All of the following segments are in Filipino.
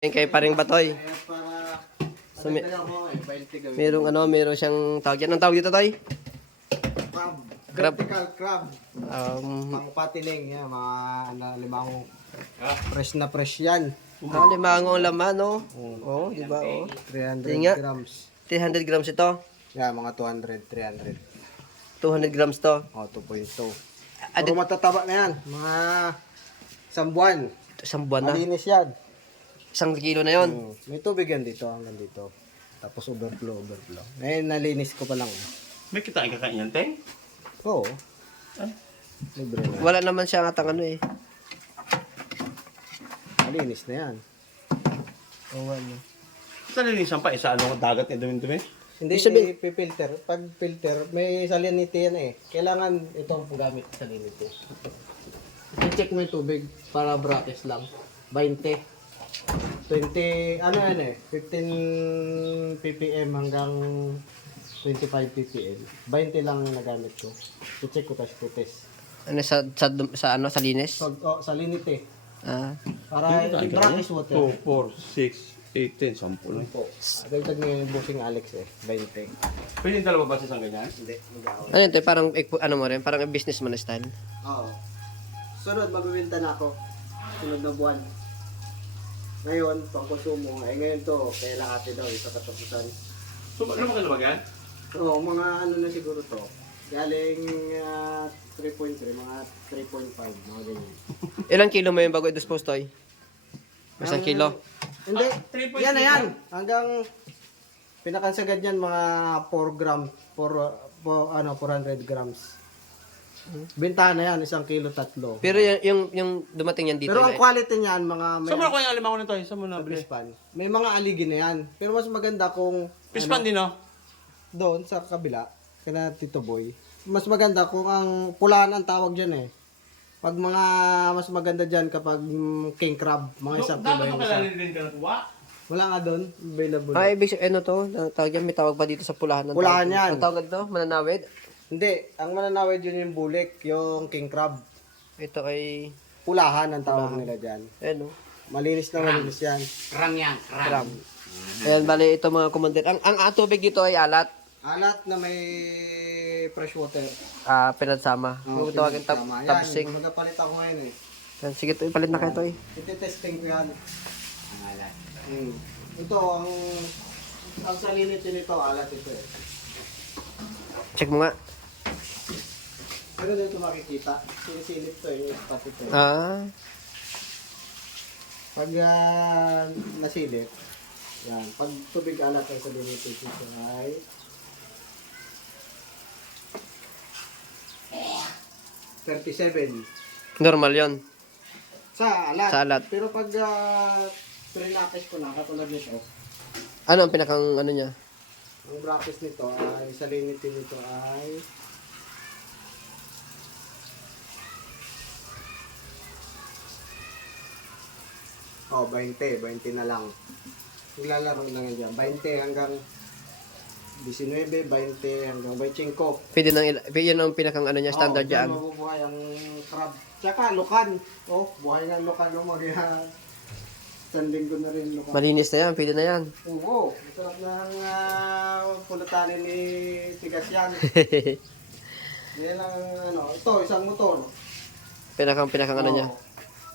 Yan kay paring Batoy. Para So, merong siyang tawag yan. Anong tawag dito, Toy? crab. Crab. Vertical crab. Um, Pangpatiling. Yan, mga limang fresh na fresh yan. limango ang laman, no? Oh, di ba? Oh. 300 Tinga. grams. 300 grams ito. Yan, mga 200, 300. 200 grams to. O, 2.2. Ah, Puro matataba na yan. Mga isang buwan. Isang buwan na. Malinis yan. 1 kilo na yon. May tubig yan dito, hanggang dito. Tapos overflow. Ngayon, nalinis ko pa lang. May kita ang kakain yan, Teng? Oo. Ay. Libre na. Wala naman siya atang ano eh. Malinis na yan. Oo, ano. Sa linisan pa, isa ano dagat na dumi-dumi? Hindi, Ibig sabihin- i-filter. Pag filter, may salinity yan eh. Kailangan itong gamit sa salinity. I-check mo yung tubig para brackets lang. 20. 20, ano yan eh, 15 ppm hanggang 25 ppm. 20 lang yung nagamit ko. I-check ko tapos putis. Ano sa linis? So, salinity. Ah. Para yung brackish water. 2, 4, 6, 8, 10, 10 lang. Po. Agad ni Bossing Alex eh, 20. Pwede yung dalawa ba sa isang ganyan? Hindi, mag-aaway. Ano ito? Parang, ano mo rin? Parang businessman style. Oo. Sunod, magbibinta na ako. Sunod na buwan. Ngayon, pangkonsumo. Ngayon to, kailangan ate daw, sa katapusan. So, lumaki na ba yan? Oo, mga ano na siguro to. Galing 3.3, mga 3.5, mga ganyan. Ilang kilo mo yung bago i-dispose, Toy? 1 kilo? Hindi, 3.3 yan na yan. Hanggang, pinakansagad yan, mga 4 grams, 400 grams. Bintahan na yan, 1 kilo 3. Pero yung dumating yan dito. Pero ang quality niyan, mga Saan mo na kuha yung alimango nito? Saan mo na bili? pispan. May mga aligi na yan. Pero mas maganda kung Pispan din, no? doon sa kabila, kana Tito Boy. Mas maganda kung ang pulaan ang tawag dyan eh. Pag mga mas maganda dyan kapag king crab, mga isang kilo Dapat yung mo isa. kailangan din ka nakuha. Wala nga doon, available. Ah, ibig sabihin, ano to? Tawag yan, may tawag pa dito sa pulahan. Ang Pulahan tawag- yan. Ang tawag dito? Mananawid? Hindi, ang mananawid yun yung bulik, yung king crab. Ito ay, Pulahan ang tawag nila dyan. ano, Malinis na malinis yan. crab. Ayan, bali, ito mga kumandir. Ang tubig dito ay alat. Alat na may fresh water. Pinadsama. Yung tawagin Tama. tapsing. Yan, magapalit ako ngayon eh. Yan, sige, to, ipalit na kayo, Toy. Iti-testing ko yan. Alat. Ito, ang salinity nito, alat ito eh. Check mo nga. Pero dito makikita, sinisilip to eh, yung spot ito. Ah, Pag nasilip, yan, pag tubig alat ang salinity dito ay 37 normal yon. sa alat. Sa alat. Pero pag prinakis ko na, katulad nito, Ano ang pinakang, ano niya? ang brackets nito ay, salinity nito ay oh, 20 na lang. Naglalaro lang yan dyan. 20 hanggang 19, 20 hanggang 25. Yun ang pinakang, ano niya, standard dyan yan. mabubuhay ang crab. Tsaka lukan. Oh, buhay ng lukan. Oh, standing ko na rin lukan. Malinis na yan, pwede na yan. Oo, masarap ng pulatanin ni Tigas yan. Yan ang ano, ito, isang motor. Pinakang ano niya.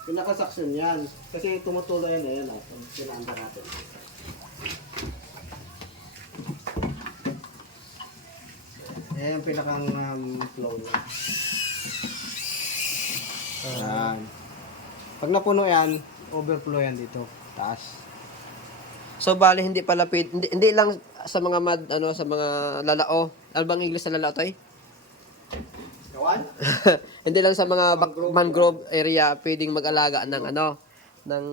Pinakasaksyon yan. Kasi tumutuloy yan, ayan ah. Pinaanda natin. Ayan yung pinakang flow niya. Ayan. Pag napuno yan, overflow yan dito. Taas. So, bali, hindi pala pwede, hindi lang sa mga sa mga lalao. Ano bang English na lalao, Toy? Gawan? Hindi lang sa mga mangrove area pwedeng mag-alaga ng ng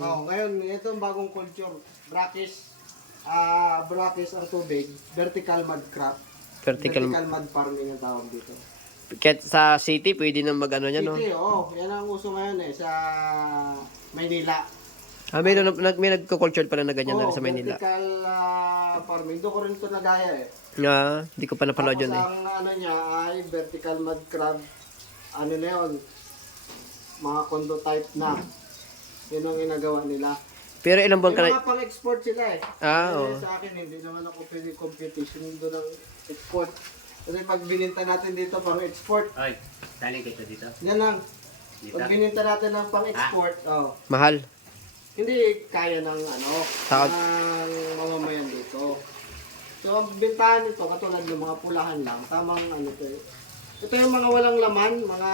Ngayon, ito ang bagong culture. Brackish. Brackish ang tubig. Vertical mud crop. vertical. Vertical mud farming ang tawag dito. Kahit sa city pwede nang mag-ano niya, no? City, yan ang uso ngayon eh, sa Maynila. May nagko-culture pala na ganyan na rin sa Maynila. Vertical farming. Doon ko rin ito nagaya eh. Hindi ko pa napanood yun eh. Tapos ang ano niya ay vertical mud crab. Ano na yun? Mga condo type na. Yun ang ginagawa nila. Pero ilang buwan ka May na... mga pang-export sila eh. Ah, Kaya oo. sa akin, hindi naman ako pwede competition doon ng export. Kasi pag bininta natin dito pang-export, Ay, tali kita dito. yan lang. Dito. Pag bininta natin ng pang-export, Mahal. hindi kaya ng Tawag. ng mamamayan dito. So, ang bintahan nito, katulad ng mga pulahan lang, tamang ano to eh. Ito yung mga walang laman, mga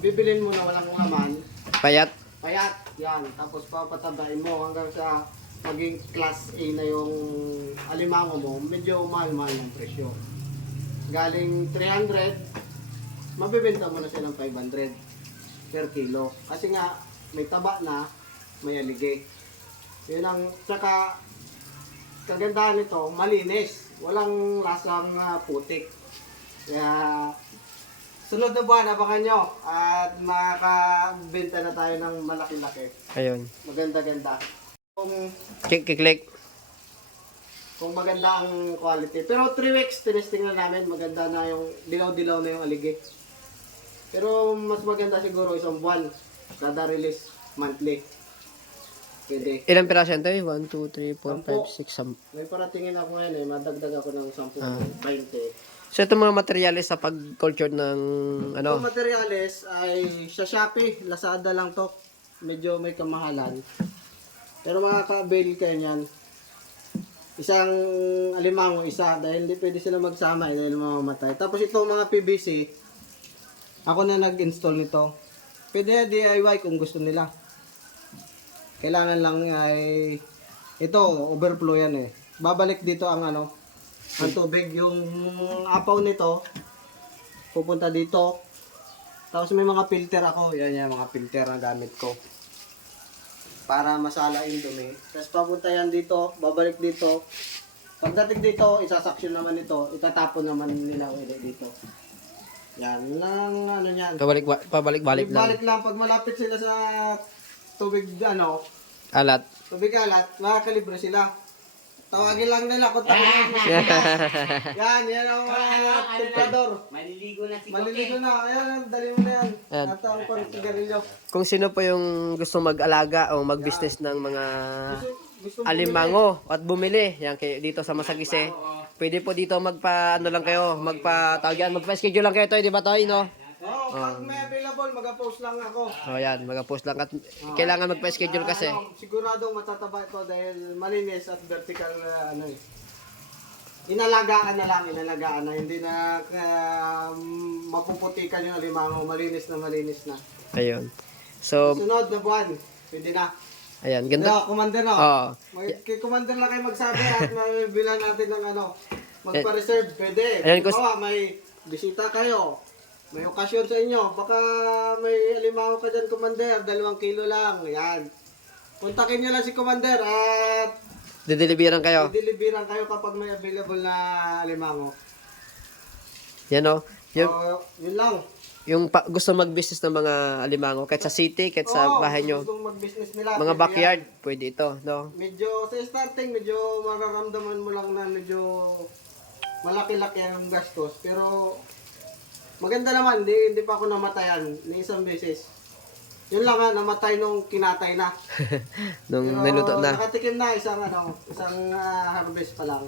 bibilin mo na walang laman, Payat. payat, yan. Tapos papatabain mo hanggang sa maging class A na yung alimango mo, medyo mahal-mahal ng presyo. Galing 300, mabibenta mo na siya ng 500 per kilo. Kasi nga, may taba na, may alige. Yun ang, tsaka, kagandahan nito, malinis. Walang lasang putik. Kaya, sunod na buwan, abangan nyo. At makakabenta na tayo ng malaki-laki. Ayun. Maganda-ganda. Kik-klik. Kung maganda ang quality. Pero 3 weeks, tinesting na namin. Maganda na yung, dilaw-dilaw na yung alige. Pero mas maganda siguro 1 buwan. Kada release, monthly. Pwede. Ilang piraso yan tayo? 1, 2, 3, 4, 5, 6, 10. May paratingin ako ngayon eh. Madagdag ako ng 10, 20. So, itong mga materyales sa pag-culture ng ano? Itong materials ay sa Shopee, Lazada lang to. Medyo may kamahalan. Pero makaka-avail kayo niyan. Isang alimango, isa. Dahil hindi pwede sila magsama dahil mamamatay. Tapos itong mga PVC, ako na nag-install nito. Pwede DIY kung gusto nila. Kailangan lang ay ito, overflow yan eh. Babalik dito ang ang tubig, yung apaw nito pupunta dito. Tapos may mga filter ako. Yan yung mga filter na gamit ko. Para masala yung dumi. Tapos papunta yan dito, babalik dito. Pagdating dito, isasaksyon naman ito. Itatapon naman nila ulit dito. Yan lang yan. Pabalik-balik lang. Balik lang pag malapit sila sa tubig Alat. tubig alat, makakalibre sila. Tawagin lang nila kung tawagin nila. Yan ang mga templador. Maliligo na si Maliligo na. Ayan, dali mo na yan. Ayan. At ang pang-sigarilyo. Kung sino po yung gusto mag-alaga o mag-business ng mga Gusto mo alimango at bumili, yan kayo dito sa Masagise. Pwede po dito magpa ano lang kayo, magpa-schedule lang kayo Toy, di ba Toy, no? pag may available, mag-post lang ako. So yan, mag-post lang at kailangan magpa-schedule kasi. Siguradong matataba ito dahil malinis at vertical inalagaan na, hindi na mapuputikan yung alimango, malinis na. Ayun. So, Sunod na buwan, pwede na. ayan, ganda. Commander no? Oo. Kay Commander lang kayo magsabi at mabibilan natin ng magpa-reserve, pwede. Ayan, Halimbawa, may bisita kayo, may okasyon sa inyo, baka may alimango ka dyan, Commander, 2 kilo lang, yan. Kontakin nyo lang si Commander at Dideliveran kayo. deliveran kayo kapag may available na alimango. Yan o. Yung, Yun lang. gusto mag-business ng mga alimango, kahit sa city, kahit sa bahay nyo. Gustong mag-business nila. Mga pwede backyard, yan. pwede ito, no? Medyo, sa starting, medyo mararamdaman mo lang na medyo malaki-laki ang gastos. Pero, maganda naman, hindi pa ako namatayan ni isang beses. Yun lang namatay nung kinatay na. Nung Pero niluto na. nakatikim na isang harvest pa lang.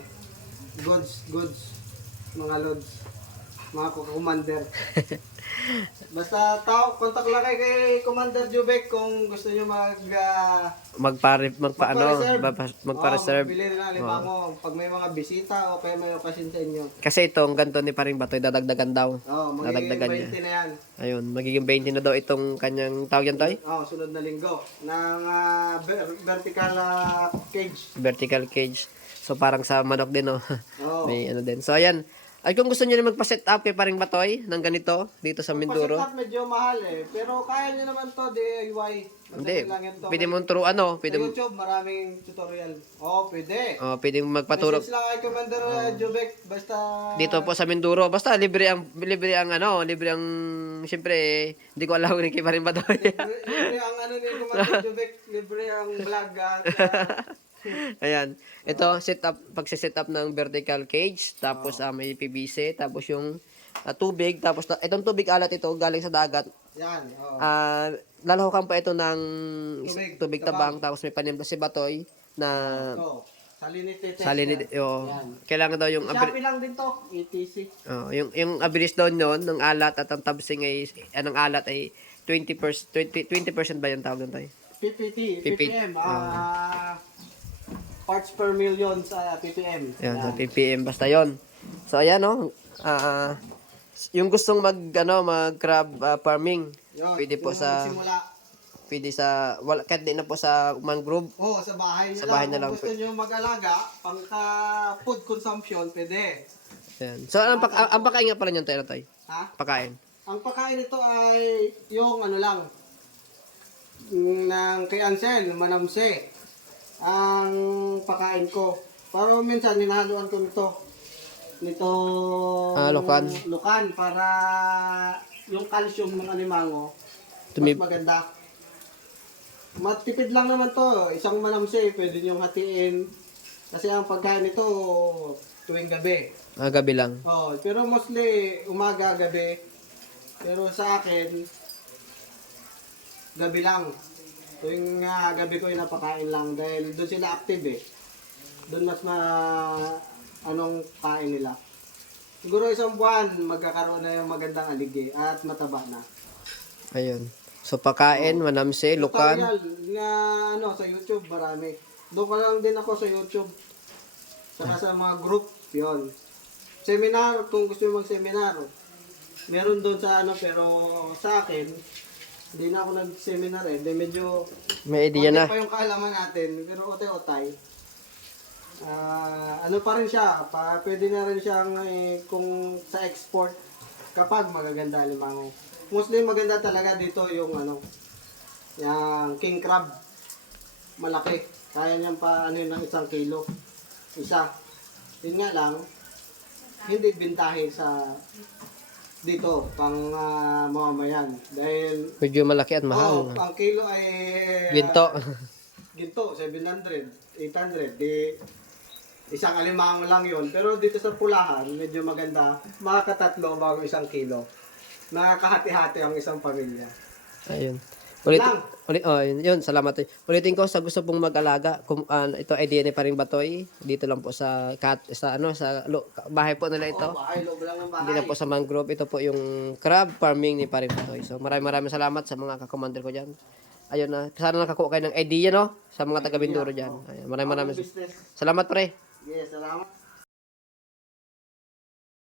Goods, mga loads, mga commander. Basta contact lang kayo kay Commander Jubek kung gusto niyo magpa-reserve. Bili na alimango pag may mga bisita o kaya may okasyon sa inyo. Kasi itong ganito ni Paring Batoy, dadagdagan daw. Magiging Dadagdagan niya. 20 na yan. Ayun, magiging 20 na daw itong kanyang tawag yan, Toy? Sunod na linggo ng vertical cage. Vertical cage. So, parang sa manok din, no? Oo. May ano din. So, ayan. Ay, kung gusto niyo na magpa-set up kay Paring Batoy ng ganito, dito sa Mindoro. Pasikat medyo mahal pero kaya niyo naman to DIY. Hindi. Madali lang yan to. Pwede mong turuan, no? Sa Pwede, YouTube, maraming tutorial. Pwede. pwede magpaturo. Message lang kay Commander Jubek, basta... Dito po sa Mindoro. Basta libre ang siyempre, hindi ko alam kung kay Paring Batoy. libre ang ni Commander Jubek, libre ang vlog. Ayan. Ito, pagse-set up ng vertical cage, tapos may PVC, tapos yung tubig, tapos itong tubig alat ito galing sa dagat. Yan. lalahukan pa ito ng tubig tabang. tabang, tapos may panimba si Batoy na Ito, salinity test. salinity. Yan. Kailangan daw yung Shopee lang din to, ETC. yung abilis daw nun ng alat at ang tabsing ay ng alat ay 20% ba yung tawag doon tayo? PPT, PP. PPM, parts per million sa PPM. Yan, sa ppm basta yon. So ayan no, yung gustong mag crab farming, Yun, pwede po yung sa magsimula. wala kahit di na po sa mangrove. Oo, sa bahay na Sa lang. bahay na lang Kung gusto nyo mag-alaga, pangka food consumption, pwede. Yan. So ang pagkain nga pala niyan tayo, Tay. Ha? Pagkain. Ang pagkain nito ay yung ano lang, ng kay Ansel, manamse. Ang pagkain ko. Pero minsan, hinahaluan ko nito Lukan. lukan para yung calcium ng alimango Tumi- mas maganda. Matipid lang naman to. Isang manamse, pwede nyo hatiin. Kasi ang pagkain nito tuwing gabi. Gabi lang. Oh, pero mostly umaga, gabi. Pero sa akin, gabi lang. Tuwing gabi ko inapakain lang dahil doon sila active eh. Doon mas anong kain nila. Siguro isang buwan magkakaroon na yung magandang aligi at mataba na. Ayun. So pagkain, manamse, lukan. Tutorial na sa YouTube marami. Doon ka lang din ako sa YouTube. Saka sa mga group, yon. Seminar, kung gusto mo mag-seminar. Meron doon sa pero sa akin, hindi na ako nag-seminar eh. Hindi medyo May idea na. konti pa yung kaalaman natin, pero otay-otay. Ano pa rin siya, pwede na rin siyang kung sa export kapag magaganda alimango. Mostly maganda talaga dito yung yung king crab. Malaki. Kaya niyang ng 1 kilo. Isa. Yun nga lang, hindi bintahe sa dito pang mamamayan dahil Medyo malaki at mahal. ang kilo ay Ginto. ginto 700 800 di isang alimango lang yon, pero dito sa Pulahan medyo maganda, makakatatlo bago 1 kilo, nakakahati-hati ang isang pamilya. Ayun. Lang. Yun, salamat. Ulitin ko sa gusto pong mag-alaga, ito ay DNA pa rin Batoy. Dito lang po sa bahay po nila ito. Bahay, loob lang ng bahay. Hindi na po sa mangrove. Ito po yung crab farming ni Paring Batoy. So maraming salamat sa mga kakommander ko diyan. Ayun na, sana nakakuha kayo ng idea no sa mga taga Binduro diyan. Ayun, maraming Business. salamat pre. Yes, salamat.